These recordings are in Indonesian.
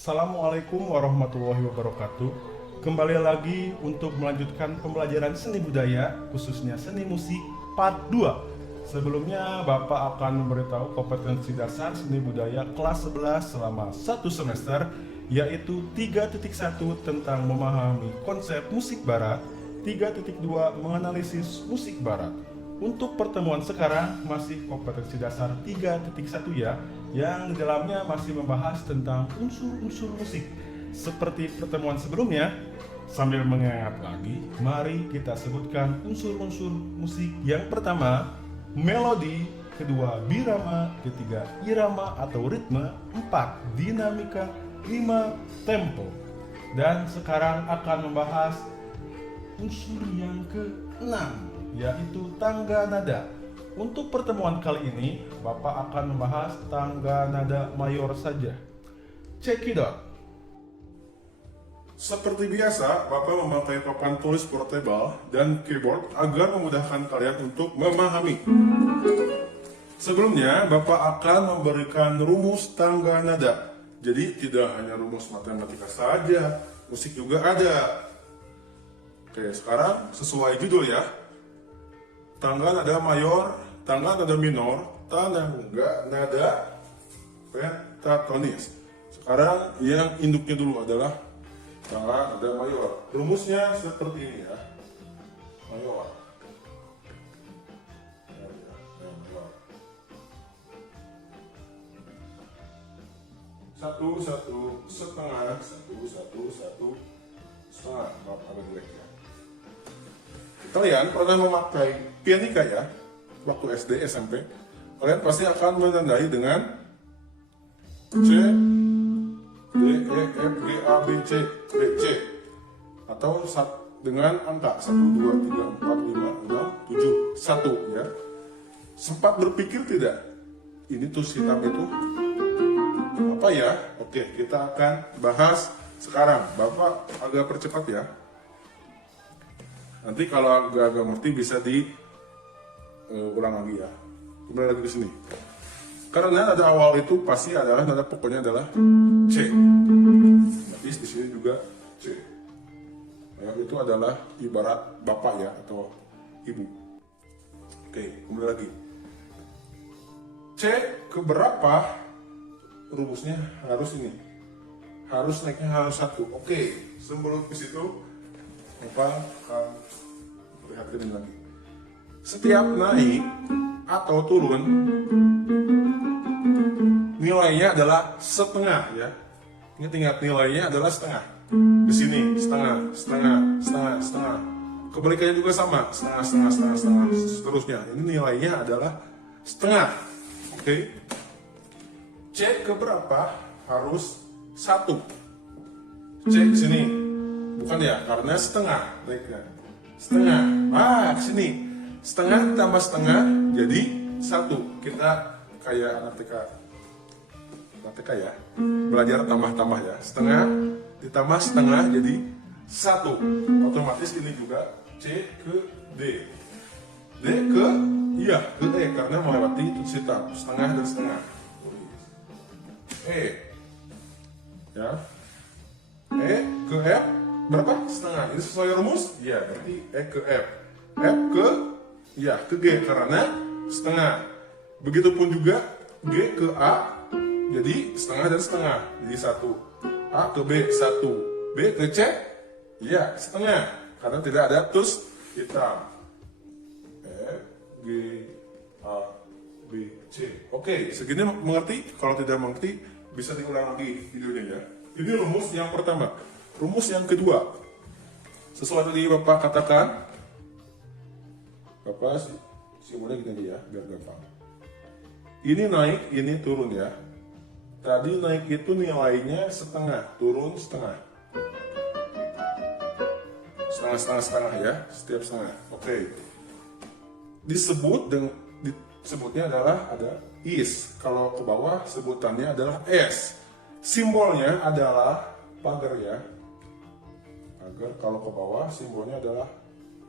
Assalamualaikum warahmatullahi wabarakatuh. Kembali lagi untuk melanjutkan pembelajaran seni budaya, khususnya seni musik part 2. Sebelumnya Bapak akan memberitahu kompetensi dasar seni budaya kelas 11 selama 1 semester, yaitu 3.1 tentang memahami konsep musik barat, 3.2 menganalisis musik barat. Untuk pertemuan sekarang masih kompetensi dasar 3.1 ya, yang di dalamnya masih membahas tentang unsur-unsur musik. Seperti pertemuan sebelumnya, sambil mengingat lagi, mari kita sebutkan unsur-unsur musik. Yang pertama, melodi, kedua birama, ketiga irama atau ritme, 4 dinamika, 5 tempo. Dan sekarang akan membahas unsur yang ke-6, yaitu tangga nada. Untuk pertemuan kali ini, Bapak akan membahas tangga nada mayor saja. Check it out. Seperti biasa, Bapak memakai papan tulis portable dan keyboard agar memudahkan kalian untuk memahami. Sebelumnya, Bapak akan memberikan rumus tangga nada. Jadi tidak hanya rumus matematika saja, musik juga ada. Oke, sekarang sesuai judul ya. Tangga nada mayor, tangga nada minor, tangga nada pentatonis. Sekarang yang induknya dulu adalah tangga nada mayor. Rumusnya seperti ini ya. Mayor. Satu, satu, setengah, satu, satu, satu, setengah. Maaf, agak jelek ya. Kalian pernah memakai pianika ya, waktu SD, SMP. Kalian pasti akan menandai dengan C, D, E, F, G, A, B, C, B, C. Atau dengan angka 1, 2, 3, 4, 5, 6, 7, 1 ya. Sempat berpikir tidak? Ini tuh hitam itu apa ya? Oke, kita akan bahas sekarang. Bapak agak percepat ya. Nanti kalau agak ngerti bisa ulang lagi ya. Kembali lagi ke sini. Karena nada awal itu pasti adalah nada pokoknya adalah C. Nanti di sini juga C. Ya, itu adalah ibarat bapak ya atau ibu. Oke, kembali lagi. C keberapa? Rumusnya harus ini. Harus naiknya harus 1. Oke, sebelum ke situ apa perhatikan lagi. Setiap naik atau turun nilainya adalah setengah ya. Ingat nilainya adalah setengah. Di sini setengah, setengah, setengah, setengah. Kebalikannya juga sama, setengah, setengah, setengah, setengah, seterusnya. Ini nilainya adalah setengah. Oke. C keberapa? Harus 1. C sini. Bukan ya, karena setengah. Setengah. Sini. Setengah tambah setengah jadi 1. Kita kayak anak TK. Anak TK ya. Belajar tambah-tambah ya. Setengah ditambah setengah jadi 1. Otomatis ini juga C ke D. D ke E karena melewati itu hitam. Setengah dan setengah. E. Ya. E ke F berapa? Setengah. Ini sesuai rumus? Iya, berarti E ke F. F ke G karena setengah. Begitupun juga G ke A jadi setengah dan setengah. Jadi 1. A ke B 1. B ke C iya, setengah. Karena tidak ada tus hitam. F, G, A, B, C. Oke, segini mengerti? Kalau tidak mengerti bisa diulang lagi videonya ya. Ini rumus yang pertama. Rumus yang kedua, sesuai tadi Bapak katakan, Bapak simulnya gini aja ya, biar gampang. Ini naik, ini turun ya. Tadi naik itu nilainya setengah, turun setengah. Setengah ya, setiap setengah. Oke. Disebutnya adalah ada is. Kalau ke bawah sebutannya adalah S. Simbolnya adalah pagar ya. Pagar. Kalau ke bawah simbolnya adalah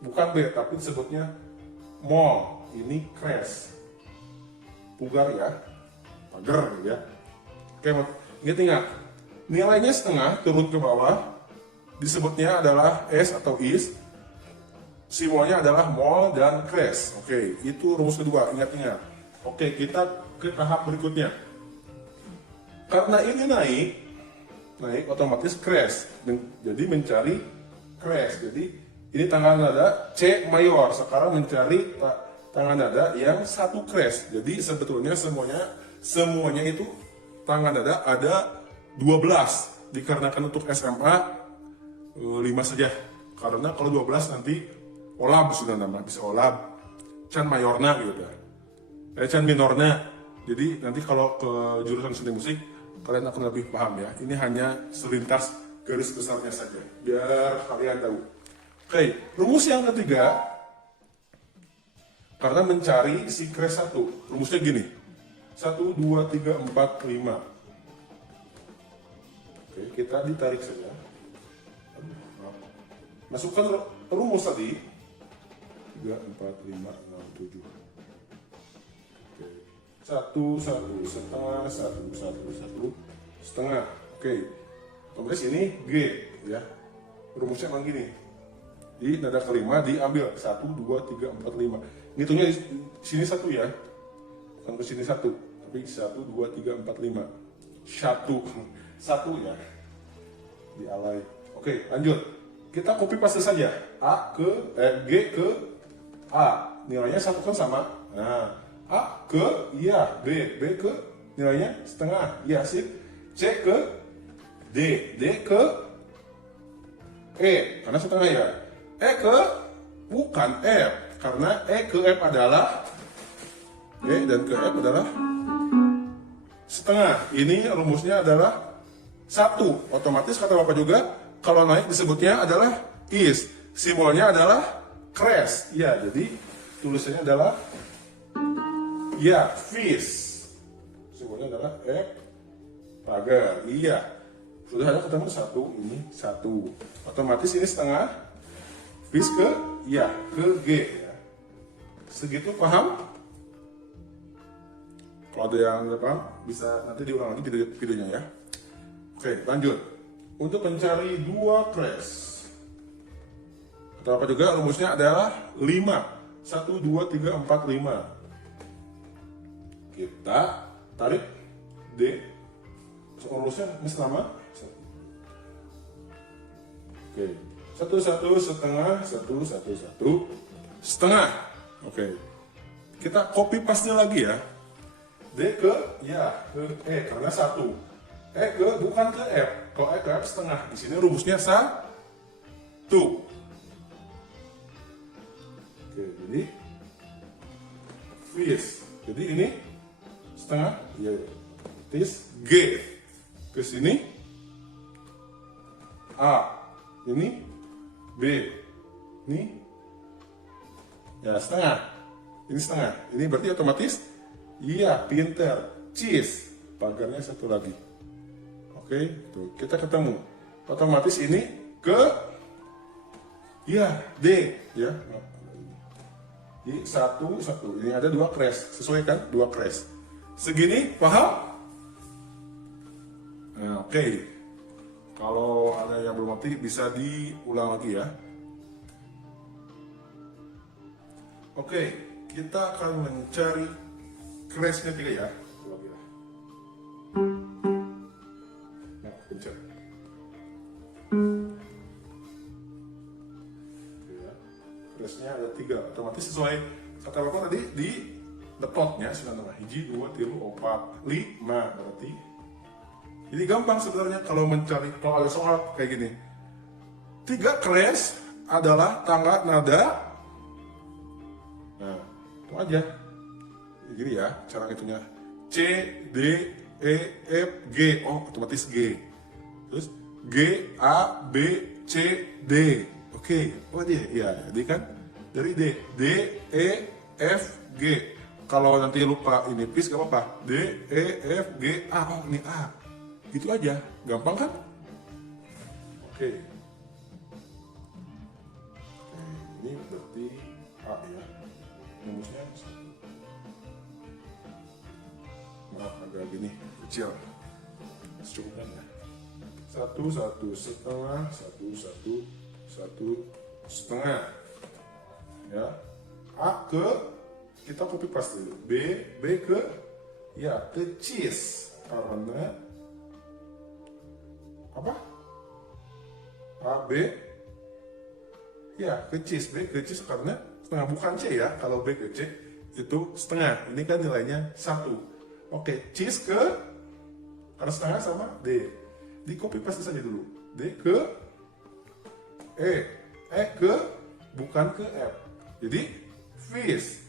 bukan B tapi disebutnya mall. Ini crash. Pugar ya. Pagar ya. Oke, ingat nilainya setengah turun ke bawah, disebutnya adalah S atau is, simbolnya adalah mol dan crash. Oke, itu rumus kedua, ingat-ingat. Oke, kita ke tahap berikutnya. Karena ini naik otomatis crash. Jadi mencari crash. Jadi ini tangan nada C mayor. Sekarang mencari tangan nada yang satu crash. Jadi sebetulnya semuanya itu tangan nada ada 12. Dikarenakan untuk SMA 5 saja. Karena kalau 12 nanti olab sudah nama, bisa olab. Can mayorna gitu kan. Can minorna. Jadi nanti kalau ke jurusan seni musik kalian akan lebih paham ya. Ini hanya selintas garis besarnya saja, biar kalian tahu. Oke, rumus yang ketiga, karena mencari si crash 1, rumusnya gini. 1, 2, 3, 4, 5. Oke, kita ditarik saja. Masukkan rumus tadi. 3, 4, 5, 6, 7. Satu setengah, satu setengah. Oke, otomatis ini G ya. Rumusnya memang gini. Di nada kelima diambil 1, 2, 3, 4, 5. Ngitungnya di sini 1 ya, bukan ke sini 1, tapi 1, 2, 3, 4, 5. 1 ya. Dialai. Oke, lanjut. Kita copy paste saja. G ke A. Nilainya satu kan sama. Nah, A ke iya, B ke nilainya setengah, iya sip. C ke D ke E, karena setengah ya. E ke bukan F, karena E ke F adalah E dan ke F adalah setengah. Ini rumusnya adalah 1. Otomatis kata Bapak juga, kalau naik disebutnya adalah is, simbolnya adalah crash. Ya, jadi tulisannya adalah ya, fish. Simbolnya adalah F pagar. Iya. Sudah ada ketemu 1, ini 1. Otomatis ini setengah. Fish ke ya, ke G ya. Segitu paham? Kalau ada yang nggak paham, bisa nanti diulang lagi videonya ya. Oke, lanjut. Untuk mencari 2 crash. Kata apa juga rumusnya adalah 5. 1, 2, 3, 4, 5. Kita tarik D, rumusnya ini sama. Oke, 1, 1 setengah, 1, 1, 1 setengah. Oke, kita copy paste lagi ya. D ke ya, ke E karena 1. E ke bukan ke F. Kalau E ke F setengah. Di sini rumusnya 1. Oke, jadi fish. Jadi ini setengah, ya, tis G ke sini, A, ini B, ini ya setengah, ini setengah, ini berarti otomatis, iya pinter, cheese, pagarnya satu lagi, oke, tuh kita ketemu, otomatis ini ke, ya D, ya, ini 1, 1, ini ada 2 crash, sesuai kan, 2 crash. Segini paham? Nah, oke. Kalau ada yang belum ngerti bisa diulang lagi ya. Oke, kita akan mencari crash-nya 3 ya. Nah, pencet. Crash-nya ada 3, otomatis sesuai kata Bapak tadi di depotnya sudah nama hiji, 2, 3, 4, 5 berarti. Jadi gampang sebenarnya kalau mencari, kalau ada soal kayak gini. 3 crash adalah tangga nada. Nah, itu aja. Gini ya, cara ngitungnya. C, D, E, F, G. Oh, otomatis G. Terus G, A, B, C, D. Oke, oh dia, ya, jadi kan dari D, D, E, F, G. Kalau nanti lupa ini please gak apa-apa. D, E, F, G, A. Oh ini A. Gitu aja. Gampang kan? Oke. Ini berarti A ya. Rumusnya maaf agak gini kecil. Secukupnya ya. satu, satu setengah, satu, satu, satu setengah. Ya, A ke, kita copy paste dulu. B ke, ya ke cheese. Karena apa? A, B, ya ke cheese. B ke cheese karena setengah, bukan C ya. Kalau B ke C itu setengah. Ini kan nilainya 1. Oke, cheese ke, karena setengah sama D. Di copy paste saja dulu. D ke E. E ke, bukan ke F. Jadi fish.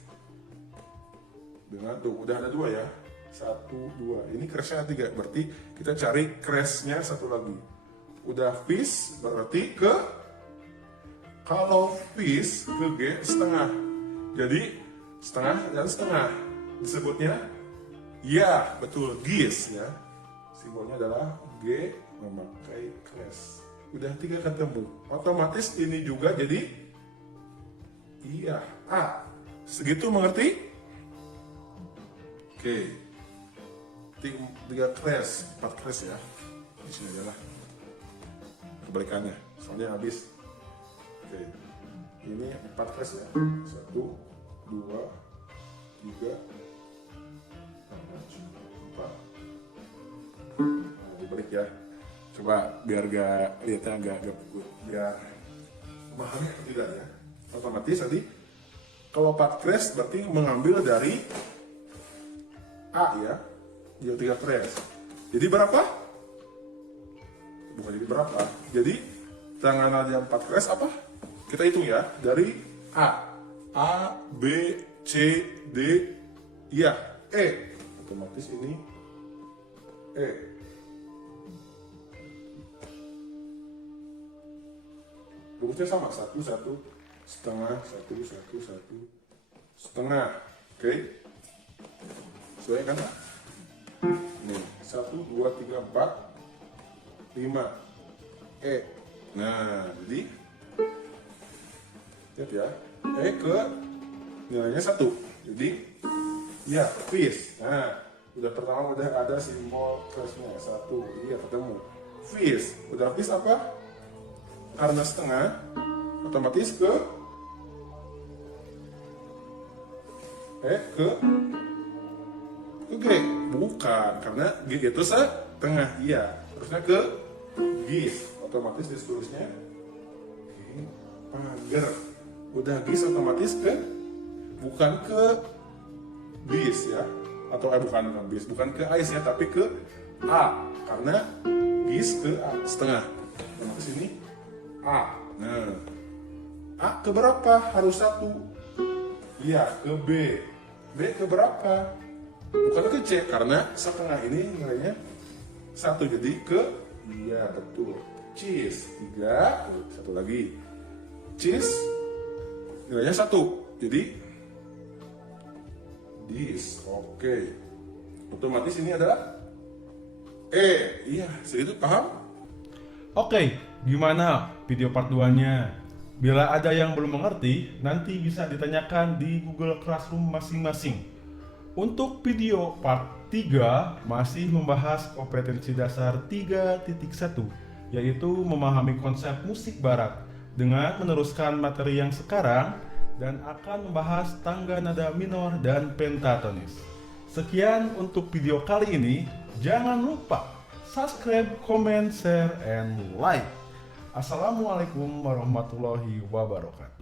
Dengan tuh udah ada 2 ya. 1, 2. Ini crashnya 3. Berarti kita cari crashnya 1 lagi. Udah fish berarti ke, kalau fish ke G setengah. Jadi setengah dan setengah. Disebutnya ya, betul, gis ya. Simbolnya adalah G memakai crash. Udah 3 ketemu. Otomatis ini juga jadi iya A. Segitu mengerti? Oke. 3 crash, 4 crash ya. Di sini aja lah. Kebalikannya. Soalnya habis. Oke. Ini 4 crash ya. 1, 2, 3, 4. Nah, dibalik ya. Coba biar gak lihatnya agak biar memahami atau tidak ya. Otomatis tadi kalau 4 crash berarti mengambil dari A ya. Dia 3 crash. Jadi berapa? Bukan jadi berapa. Jadi tangan aja 4 crash apa? Kita hitung ya. Dari A. A, B, C, D, ya, E. Otomatis ini E. Rumusnya sama, 1, 1, setengah, 1, 1, 1, setengah. Oke. Sesuai kan? Nih, 1, 2, 3, 4, 5. E. Nah, jadi lihat ya. E ke nilainya 1. Jadi ya, fish. Nah, udah pertama udah ada simbol crashnya 1. Iya, ketemu. Fish. Udah fish apa? Karena setengah, otomatis ke E ke G. Bukan, karena G itu setengah. Iya, terusnya ke gis. Otomatis ditulisnya G pagar. Udah gis otomatis ke, bukan ke bis ya, atau bukan bis, bukan ke ais ya, tapi ke A. Karena gis ke A setengah. Otomatis ini A. Nah, A ke berapa? Harus 1. Iya, ke B. B ke berapa? Bukan ke C, karena setengah ini nilainya 1. Jadi ke, iya betul, cheese. 3, satu lagi. Cheese nilainya 1. Jadi this. Oke. Otomatis ini adalah E. Iya, segitu paham? Oke, gimana video part 2-nya? Bila ada yang belum mengerti, nanti bisa ditanyakan di Google Classroom masing-masing. Untuk video part 3 masih membahas kompetensi dasar 3.1, yaitu memahami konsep musik barat dengan meneruskan materi yang sekarang dan akan membahas tangga nada minor dan pentatonis. Sekian untuk video kali ini. Jangan lupa subscribe, comment, share, and like. Assalamualaikum warahmatullahi wabarakatuh.